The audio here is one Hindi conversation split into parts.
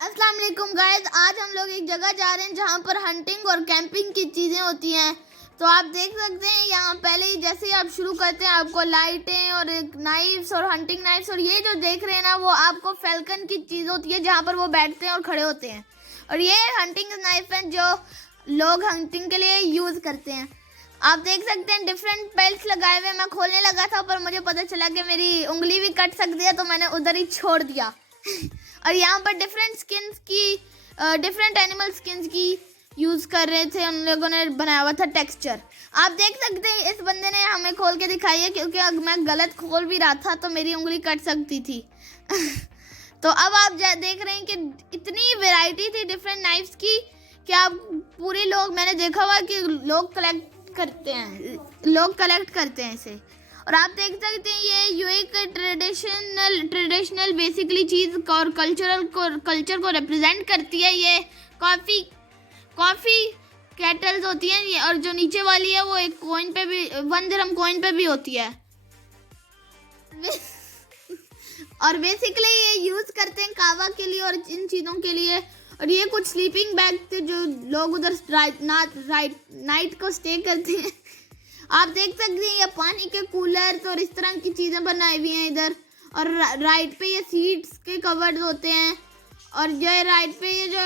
अस्सलाम वालेकुम गाइस, आज हम लोग एक जगह जा रहे हैं जहाँ पर हंटिंग और कैंपिंग की चीज़ें होती हैं। तो आप देख सकते हैं यहाँ पहले ही जैसे ही आप शुरू करते हैं आपको लाइटें और नाइफ्स और हंटिंग नाइफ्स और ये जो देख रहे हैं ना वो आपको फैल्कन की चीज़ होती है जहाँ पर वो बैठते हैं और खड़े होते हैं। और ये हंटिंग नाइफ है जो लोग हंटिंग के लिए यूज़ करते हैं। आप देख सकते हैं डिफरेंट बेल्ट्स लगाए हुए। मैं खोलने लगा था पर मुझे पता चला कि मेरी उंगली भी कट सकती है तो मैंने उधर ही छोड़ दिया। और यहाँ पर डिफरेंट एनिमल स्किन्स की यूज़ कर रहे थे, उन लोगों ने बनाया हुआ था टेक्सचर। आप देख सकते हैं इस बंदे ने हमें खोल के दिखाई है क्योंकि अगर मैं गलत खोल भी रहा था तो मेरी उंगली कट सकती थी। तो अब आप देख रहे हैं कि इतनी वैरायटी थी डिफरेंट नाइफ्स की कि आप पूरे लोग, मैंने देखा हुआ कि लोग कलेक्ट करते हैं इसे। और आप देख सकते हैं ये यूएई का ट्रेडिशनल बेसिकली चीज़ और कल्चर को रिप्रेजेंट करती है। ये कॉफ़ी केटल्स होती हैं ये, और जो नीचे वाली है वो एक कॉइन पे भी 1 दिरहम कॉइन पे भी होती है। और बेसिकली ये यूज़ करते हैं कावा के लिए और इन चीज़ों के लिए। और ये कुछ स्लीपिंग बैग थे जो लोग उधर नाइट को स्टे करते हैं। आप देख सकते हैं ये पानी के कूलर्स और इस तरह की चीज़ें बनाई हुई हैं इधर। और राइट पे ये सीट्स के कवर्स होते हैं। और जो राइट पे ये जो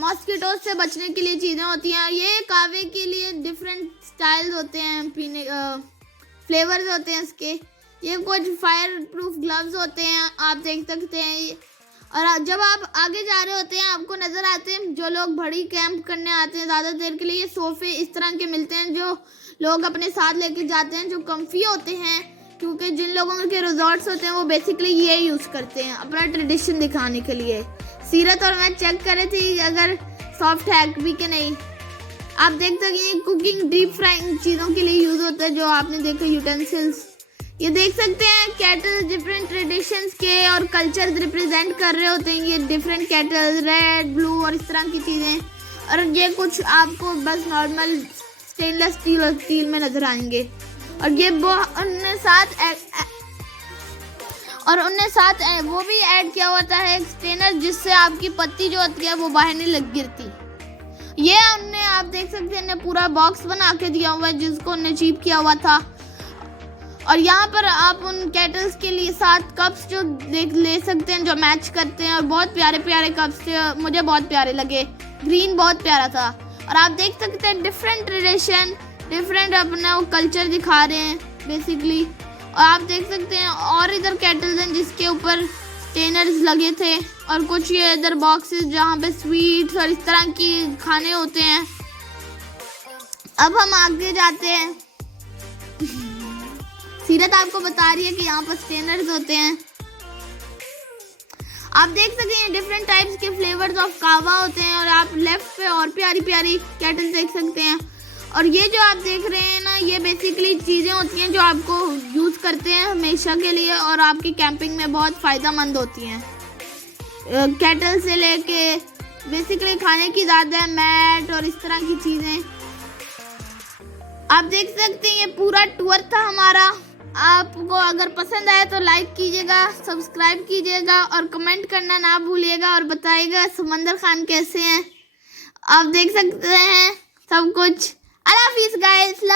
मॉस्किटोज से बचने के लिए चीज़ें होती हैं। ये कावे के लिए डिफरेंट स्टाइल्स होते हैं, पीने फ्लेवर्स होते हैं इसके। ये कुछ फायर प्रूफ ग्लव्स होते हैं, आप देख सकते हैं। और जब आप आगे जा रहे होते हैं आपको नज़र आते हैं जो लोग बड़ी कैंप करने आते हैं ज़्यादा देर के लिए, ये सोफ़े इस तरह के मिलते हैं जो लोग अपने साथ लेके जाते हैं, जो कम्फी होते हैं। क्योंकि जिन लोगों के रिजॉर्ट्स होते हैं वो बेसिकली ये यूज़ करते हैं अपना ट्रेडिशन दिखाने के लिए। सीरत और मैं चेक कर रहे थे अगर सॉफ्ट है भी कि नहीं। आप देख सकते हैं कुकिंग डीप फ्राइंग चीज़ों के लिए यूज़ होता है जो आपने देखा यूटेंसिल्स। ये देख सकते हैं कैटल डिफरेंट ट्रेडिशंस के और कल्चर रिप्रेजेंट कर रहे होते हैं। ये डिफरेंट कैटल रेड ब्लू और इस तरह की चीज़ें। और ये कुछ आपको बस नॉर्मल स्टेनलेस स्टील में नजर आएंगे। और ये उनने साथ वो भी ऐड किया होता है एक स्टेनर जिससे आपकी पत्ती जो होती है वो बाहर नहीं लग गिरती। ये उनने आप देख सकते हैं पूरा बॉक्स बना के दिया हुआ है जिसको उनने चीप किया हुआ था। और यहाँ पर आप उन कैटल्स के लिए 7 कप्स जो ले सकते हैं जो मैच करते हैं। और बहुत प्यारे प्यारे कप्स थे, मुझे बहुत प्यारे लगे। ग्रीन बहुत प्यारा था। और आप देख सकते हैं डिफरेंट ट्रेडिशन डिफरेंट अपना वो कल्चर दिखा रहे हैं बेसिकली। और आप देख सकते हैं और इधर कैटल्स हैं जिसके ऊपर स्टेनर्स लगे थे। और कुछ ये इधर बॉक्सेस जहाँ पे स्वीट्स और इस तरह की खाने होते हैं। अब हम आगे जाते हैं। सीरत आपको बता रही है कि यहाँ पर स्टेनर्स होते हैं। आप देख सकते हैं डिफरेंट टाइप्स के फ्लेवर्स ऑफ कावा होते हैं। और आप लेफ्ट पे और प्यारी प्यारी कैटल देख सकते हैं। और ये जो आप देख रहे हैं ना ये बेसिकली चीज़ें होती हैं जो आपको यूज़ करते हैं हमेशा के लिए और आपकी कैंपिंग में बहुत फ़ायदेमंद होती हैं। कैटल से लेके बेसिकली खाने की ज़्यादा मैट और इस तरह की चीज़ें आप देख सकते हैं। ये पूरा टूर था हमारा। आपको अगर पसंद आया तो लाइक कीजिएगा, सब्सक्राइब कीजिएगा और कमेंट करना ना भूलिएगा। और बताइएगा समंदर खान कैसे हैं। आप देख सकते हैं सब कुछ। अल्लाह हाफिज़ गाइस, लव।